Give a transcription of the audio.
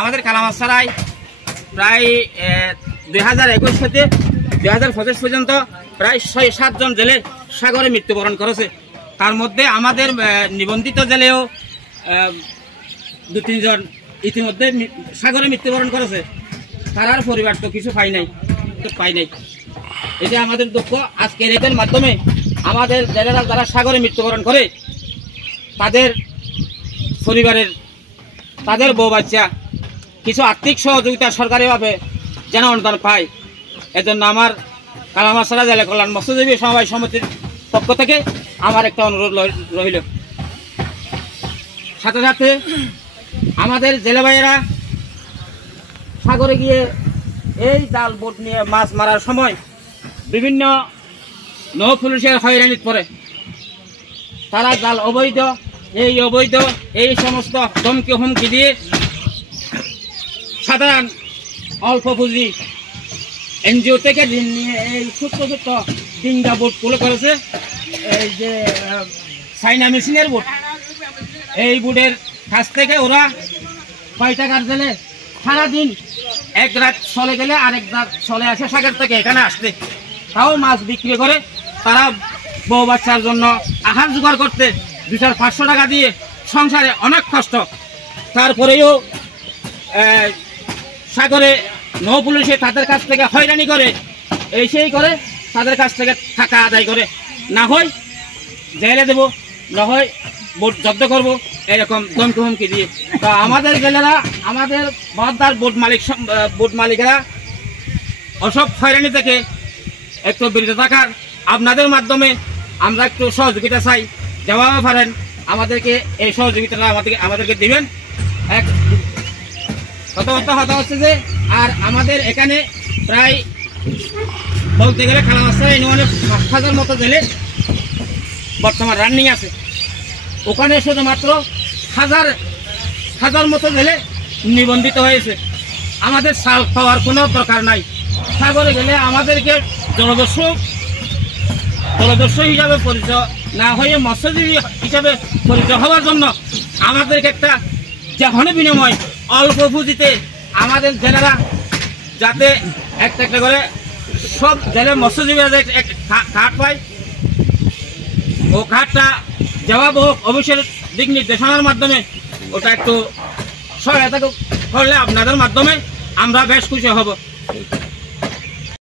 আমাদের কালামাছড়ায় প্রায় 2021 থেকে 2025 পর্যন্ত প্রায় 6-7 জন জেলে সাগরে মৃত্যুবরণ করেছে। তার মধ্যে আমাদের নিবন্ধিত জেলেও 2-3 জন ইতিমধ্যে সাগরে মৃত্যুবরণ করেছে। তার পরিবার তো কিছু পাই নাই। এটা আমাদের দুঃখ। আজকের এদের মাধ্যমে আমাদের জেলেরা যারা সাগরে মৃত্যুবরণ করে তাদের পরিবারের তাদের বউ বাচ্চা কিছু আর্থিক সহযোগিতা সরকারিভাবে যেন অনুদান পায়। এজন্য আমার কালামাছড়া জেলা কল্যাণ মৎস্যজীবী সমবায় সমিতির পক্ষ থেকে আমার একটা অনুরোধ রইল। সাথে সাথে আমাদের জেলে ভাইয়েরা সাগরে গিয়ে এই জাল বোট নিয়ে মাছ মারার সময় বিভিন্ন নৌ পুলিশের হয়রানিতে পড়ে। তারা জাল অবৈধ এই সমস্ত ধমকি হুমকি দিয়ে সাধারণ অল্প পুঁজি এনজিও থেকে ঋণ নিয়ে এই ছোট্ট ডিঙ্গা বোট তুলে করেছে। এই যে চাইনা মেশিনের বোট, এই বোটের কাছ থেকে ওরা কয় টাকার জেলে সারাদিন এক রাত চলে গেলে আরেক রাত চলে আসে সাগর থেকে এখানে আসতে, তাও মাছ বিক্রি করে তারা বউ বাচ্চার জন্য আহার জোগাড় করতে 200-500 টাকা দিয়ে সংসারে অনেক কষ্ট। তারপরেও সাগরে নৌ পুলিশে তাদের কাছ থেকে হয়রানি করে সেই করে তাদের কাছ থেকে টাকা আদায় করে, না হয় জেলে দেবো, না হয় বোট জব্দ করবো, এরকম ধমকি হুমকি দিয়ে। তো আমাদের জেলেরা আমাদের বহদ্দার বোট মালিকেরা ওসব হয়রানি থেকে একটু বিরত থাকার আপনাদের মাধ্যমে আমরা একটু সহযোগিতা চাই। যেভাবে পারেন আমাদেরকে এই সহযোগিতাটা আমাদেরকে দিবেন। এক কথাবার্তা হচ্ছে যে আর আমাদের এখানে প্রায় বলতে গেলে কালামাছড়া ইউনিয়নে 5,000 মতো জেলে বর্তমান রানিং আছে। ওখানে শুধুমাত্র হাজার মতো জেলে নিবন্ধিত হয়েছে। আমাদের সাল পাওয়ার কোনো দরকার নাই। সাগরে গেলে আমাদেরকে জলদস্যু হিসাবে পরিচয় না হয়ে মৎস্যজীবী হিসাবে পরিচয় হওয়ার জন্য আমাদেরকে একটা যেখানে বিনিময় অল্প পুঁজিতে আমাদের জেলেরা যাতে একটা করে সব জেলের মৎস্যজীবীরা ঘাট পায়, ও ঘাটটা জবাব হোক অফিসের দিক নির্দেশনার মাধ্যমে ওটা একটু সহায়তা করলে আপনাদের মাধ্যমে আমরা বেশ খুশি হব।